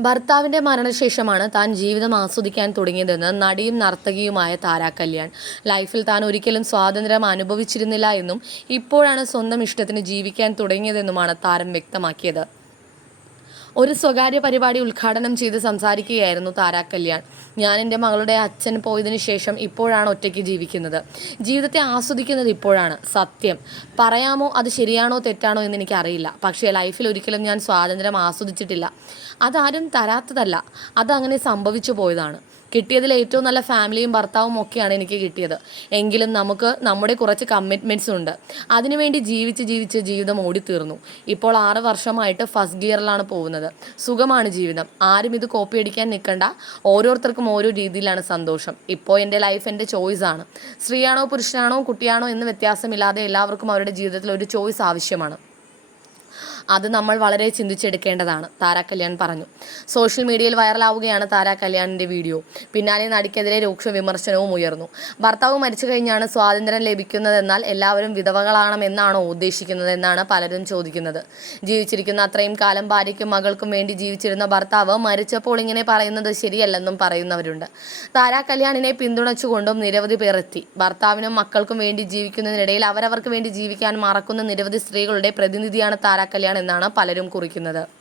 ഭർത്താവിന്റെ മരണശേഷമാണ് താൻ ജീവിതം ആസ്വദിക്കാൻ തുടങ്ങിയതെന്ന് നടിയും നർത്തകിയുമായ താര കല്യാൺ. ലൈഫിൽ താൻ ഒരിക്കലും സ്വാതന്ത്ര്യം അനുഭവിച്ചിരുന്നില്ല എന്നും ഇപ്പോഴാണ് സ്വന്തം ഇഷ്ടത്തിന് ജീവിക്കാൻ തുടങ്ങിയതെന്നുമാണ് താരം വ്യക്തമാക്കിയത്. ഒരു സ്വകാര്യ പരിപാടി ഉദ്ഘാടനം ചെയ്ത് സംസാരിക്കുകയായിരുന്നു താരാ കല്യാൺ. ഞാൻ എന്റെ മകളുടെ അച്ഛൻ പോയതിനു ശേഷം ഇപ്പോഴാണ് ഒറ്റയ്ക്ക് ജീവിക്കുന്നത്. ജീവിതത്തെ ആസ്വദിക്കുന്നത് ഇപ്പോഴാണ്. സത്യം. പറയാമോ അത് ശരിയാണോ തെറ്റാണോ എന്ന് എനിക്കറിയില്ല. പക്ഷേ ലൈഫിൽ ഒരിക്കലും ഞാൻ സ്വാതന്ത്ര്യം ആസ്വദിച്ചിട്ടില്ല. അതാരും തരാത്തതല്ല. അതങ്ങനെ സംഭവിച്ചു പോയതാണ്. കിട്ടിയതിൽ ഏറ്റവും നല്ല ഫാമിലിയും ഭർത്താവും ഒക്കെയാണ് എനിക്ക് കിട്ടിയത്. എങ്കിലും നമുക്ക് നമ്മുടെ കുറച്ച് കമ്മിറ്റ്മെന്റ്സ് ഉണ്ട്. അതിനുവേണ്ടി ജീവിച്ച് ജീവിച്ച് ജീവിതം ഓടിത്തീർന്നു. ഇപ്പോൾ ആറ് വർഷമായിട്ട് ഫസ്റ്റ് ഗിയറിലാണ് പോകുന്നത്. സുഖമാണ് ജീവിതം. ആരും ഇത് കോപ്പി അടിക്കാൻ നിൽക്കണ്ട. ഓരോരുത്തർക്കും ഓരോ രീതിയിലാണ് സന്തോഷം. ഇപ്പോൾ എന്റെ ലൈഫ് എന്റെ ചോയ്സ് ആണ്. സ്ത്രീയാണോ പുരുഷനാണോ കുട്ടിയാണോ എന്ന് വ്യത്യാസമില്ലാതെ എല്ലാവർക്കും അവരുടെ ജീവിതത്തിൽ ഒരു ചോയ്സ് ആവശ്യമാണ്. അത് നമ്മൾ വളരെ ചിന്തിച്ചെടുക്കേണ്ടതാണ്. താരാ കല്യാൺ പറഞ്ഞു. സോഷ്യൽ മീഡിയയിൽ വൈറലാവുകയാണ് താരാ കല്യാണിന്റെ വീഡിയോ. പിന്നാലെ നടിക്കെതിരെ രൂക്ഷ വിമർശനവും ഉയർന്നു. ഭർത്താവ് മരിച്ചു കഴിഞ്ഞാണ് സ്വാതന്ത്ര്യം ലഭിക്കുന്നതെന്നാൽ എല്ലാവരും വിധവകളാണെന്നാണോ ഉദ്ദേശിക്കുന്നത് എന്നാണ് പലരും ചോദിക്കുന്നത്. ജീവിച്ചിരിക്കുന്ന അത്രയും കാലം ഭാര്യയ്ക്കും മകൾക്കും വേണ്ടി ജീവിച്ചിരുന്ന ഭർത്താവ് മരിച്ചപ്പോൾ ഇങ്ങനെ പറയുന്നത് ശരിയല്ലെന്നും പറയുന്നവരുണ്ട്. താരാ കല്യാണിനെ പിന്തുണച്ചുകൊണ്ടും നിരവധി പേർ എത്തി ഭർത്താവിനും മക്കൾക്കും വേണ്ടി ജീവിക്കുന്നതിനിടയിൽ അവരവർക്ക് വേണ്ടി ജീവിക്കാൻ മറക്കുന്ന നിരവധി സ്ത്രീകളുടെ പ്രതിനിധിയാണ് താരാ കല്യാൺ എന്നാണ് പലരും കുറിക്കുന്നത്.